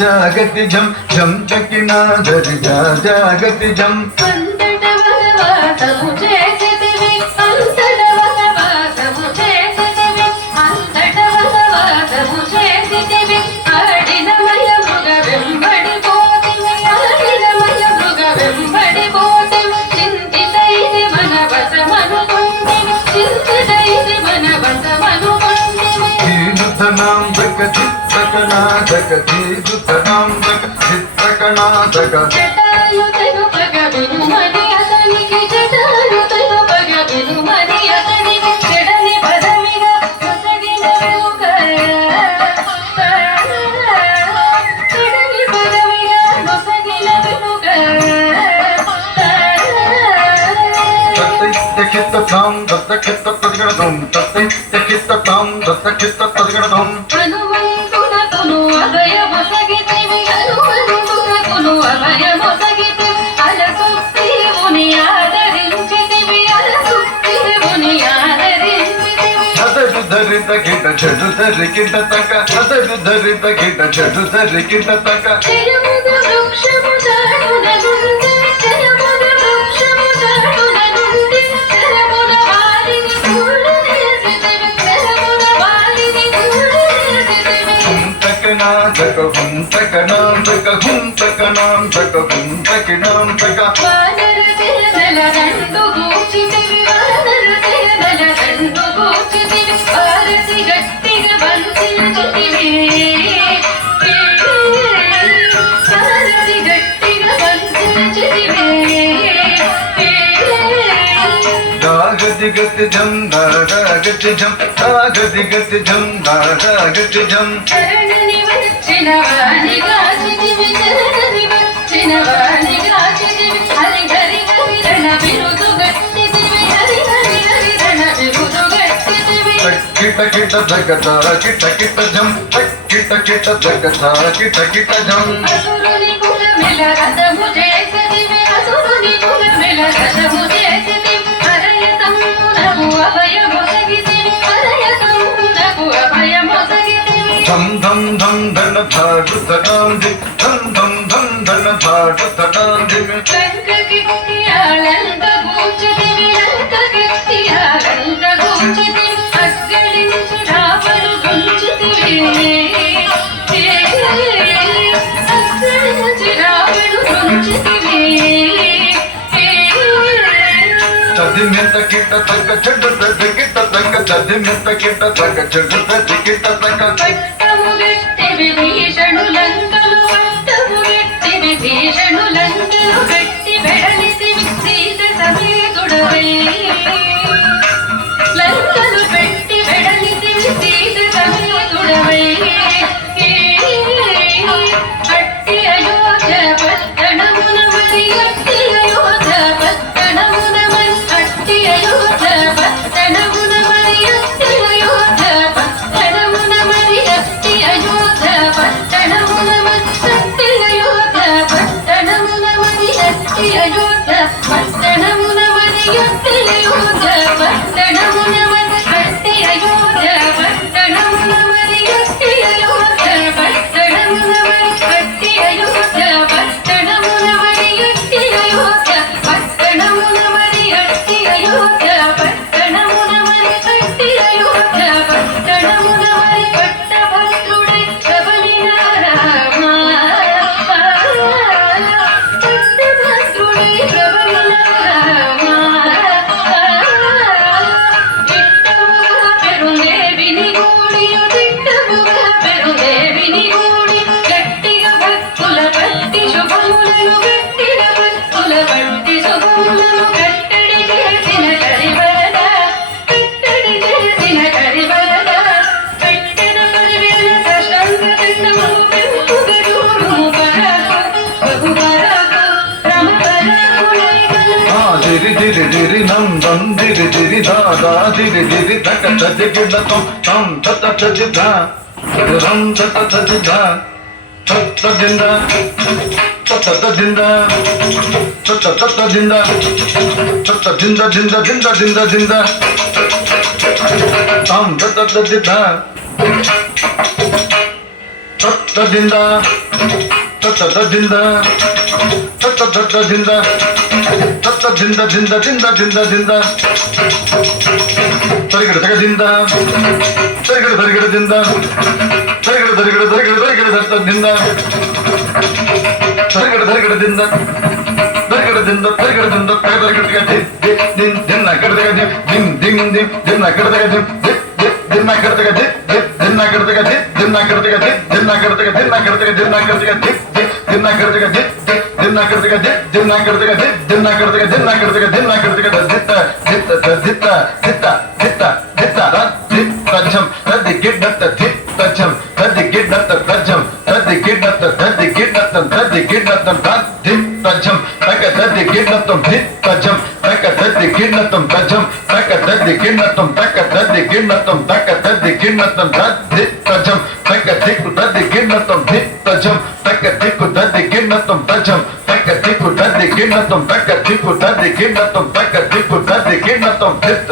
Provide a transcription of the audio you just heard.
जागति झम झम चकिना धरि जा जागति झम अंतट भगवात मुझे सिद्धिवी अंतट भगवात मुझे सिद्धिवी अंतट भगवात मुझे सिद्धिवी आडिनमय मृग वेंबడి పోతివి आडिनमय मृग वेंबడి పోతివి చింతితైది మన వసమనుకుంటివి చింతితైది మన వసమనుకుంటివి దీనుతనాం జగతి జగతి దుతనాం చిత్రకణాదక జటాయుతను పగవిను మరి అతనికి జటాయుతను పగవిను మరి అతనికి చెడని పదమిగా కొసగిన వెలుక చెడని పదమిగా కొసగిన వెలుక తత్తకిత్తతాం తత్తకిత్త తదిగణతం తత్తకిత్తతాం తత్తకిత్త తదిగణతం హనుమంతునకును అభయ మొసగితివి హనుమంతునకును అభయ మొసగితివి అలసుక్తివుని ఆదరించితివి అలసుక్తివుని ఆదరించితివి అదరు ధరిత కిట చెడు ధరికిట తక అదరు ధరిత కిట చెడు ధరికిట తక జయముద వృక్షము చాటున నుండి జయముద వృక్షము చాటున నుండి జయమున వారిని కూడనేసితివి జయమున వారిని కూడనేసితివి హుంతకనాదక హుంతకనాదక హుంతకనాదక హుంతకినాదక వానర సేనల దండు గూర్చితివి వానర సేనల దండు గూర్చితివి భారతి గట్టిగా వంచించితివి భారతి గట్టిగా వంచించితివి దాగతి గతి జం దాగతి జం దాగతి గతి జం దాగతి జం చరణని వచ్చిన వాణిగాచితివి చరణని వచ్చిన వాణిగాచితివి హరి హరి హరి రణ బిరుదు గట్టితివి హరి హరి హరి రణ బిరుదు గట్టితివి కిట కిట జగత కిట కిట జం కిట కిట జగత కిట కిట జం అసురుని కులమెల రథము చేసితివి అసురుని కులమెల రథము చేసితివి హరయతమునకు అభయమొసగితివి హరయతమునకు అభయమొసగితివి ధం ధం ధం ధన ధాడు తడాంది ధం ధం ధం ధన ధాడు తడాంది లంకకిత్తియాలంక గూర్చితివి లంకకిత్తియాలంక గూర్చితివి అగ్గడించి రావడు గుంచితివి అగ్గడించి రావడు గుంచితివి చదిమిత కిట తగ్గ చెడు కిట తగ్గ చదిమిత కిట తగ్గ చెడు కిట తగ్గ పట్టము గట్టి విభీషణు లంకలు పట్టము గట్టి విభీషణు లంకలు గట్టి వెడలితివి సీత సమేతుడవై లంకలు పెట్టి వెడలితివి సీత సమేతుడవై అట్టి అయోధ్య పట్టణమున మరి అట్టి అయోధ్య పట్టణమున మరి అట్టి అయోధ్య పట్టణమున మరి అట్టి అయోధ్య పట్టణమున మరి ತಂದಿರಿ ದಿರಿ ದಾದಾ ದಿರಿ ದಿರಿ ತಕ ತದಿ ಗಿಡ ತಂ ತತ ತದಿದ ರಂ ತತ ತದಿದ ತತ್ತದಿಂದ ತತ್ತದಿಂದ ತತ್ತದಿಂದ ತತ್ತದಿಂದ ದಿಂದ ದಿಂದ ದಿಂದ ದಿಂದ ತಂ ತತ ತದಿದ ತತ್ತದಿಂದ ತತ್ತದಿಂದ ತತ್ತದಿಂದ ತತ್ತದಿಂದ ದಿಂದ ದಿಂದ ದಿಂದ ದಿಂದ ತರಿಗಿಡ ತಗದಿಂದ ತರಿಗಿಡ ತರಿಗಿಡದಿಂದ ತರಿಗಿಡ ತರಿಗಿಡ ತರಿಗಿಡ ತರಿಗಿಡ ತತ್ತದಿಂದ ತರಿಗಿಡ ತರಿಗಿಡದಿಂದ ತರಿಗಿಡದಿಂದ ತರಿಗಿಡದಿಂದ ತರಿಗಿಡ ದಿನ್ನ ಕಡದಗ ದಿಮ್ ದಿಮ್ ದಿಮ್ ದಿನ್ನ ಕಡದಗ ದಿಮ್ ದಿನ್ನ ಕಡದಗ ದಿನ್ನ ಕಡದಗ ದಿನ್ನ ಕಡದಗ ದಿನ್ನ ಕಡದಗ ದಿನ್ನ ಕಡದಗ ದಿನ್ನ ಕಡದಗ ದಿನ್ನ ಕಡದಗ ದಿನ್ನ ಕಡದಗ ದಿನ್ನ ಕಡದಗ ದಿನ್ನ ಕಡದಗ ದಿನ್ನ ಕಡದಗ ದಿನ್ನ ಕಡದಗ ದಿತ್ತ ದಿತ್ತ ದಿತ್ತ ದಿತ್ತ ದಿತ್ತ ದಿತ್ತ ದಿತ್ತ ಛಂ ತದಿ ಗಿಡ್ಡತ್ತ ದಿತ್ತ ಛಂ ತದಿ ಗಿಡ್ಡತ್ತ ತಜ್ಜಂ ತದಿ ಗಿಡ್ಡತ್ತ ತದಿ ಗಿಡ್ಡತ್ತ ತದಿ ಗಿಡ್ಡತ್ತ ದಿತ್ತ ಛಂ ತಕ ತದಿ ಗಿಡ್ಡತ್ತ ದಿತ್ತ ಛಂ ತಕ ತದಿ ಗಿಡ್ಡತ್ತ ತಜ್ಜಂ ತಕ ತದಿ ಗಿಡ್ಡತ್ತ ತಕ ತದಿ ಗಿಡ್ಡತ್ತ ತಕ ತದಿ ಗಿಡ್ಡತ್ತ ದಿತ್ತ ಛಂ ತಕ ದಿಕ್ಕು ತದಿ ಗಿಡ್ಡತ್ತ ದಿತ್ತ ಛಂ ತಕ ದಿಕ್ಕು ತದಿ ಗಿಡ್ಡತ್ತ ತಜ್ಜಂ ತಕ ದಿಕ್ಕು ತದಿ ಗಿಡ್ಡತ್ತ ತಕ ದಿಕ್ಕು ತದಿ ಗಿಡ್ಡತ್ತ ತಕ ದಿಕ್ಕು ತದಿ ಗಿಡ್ಡತ್ತ ದಿತ್ತ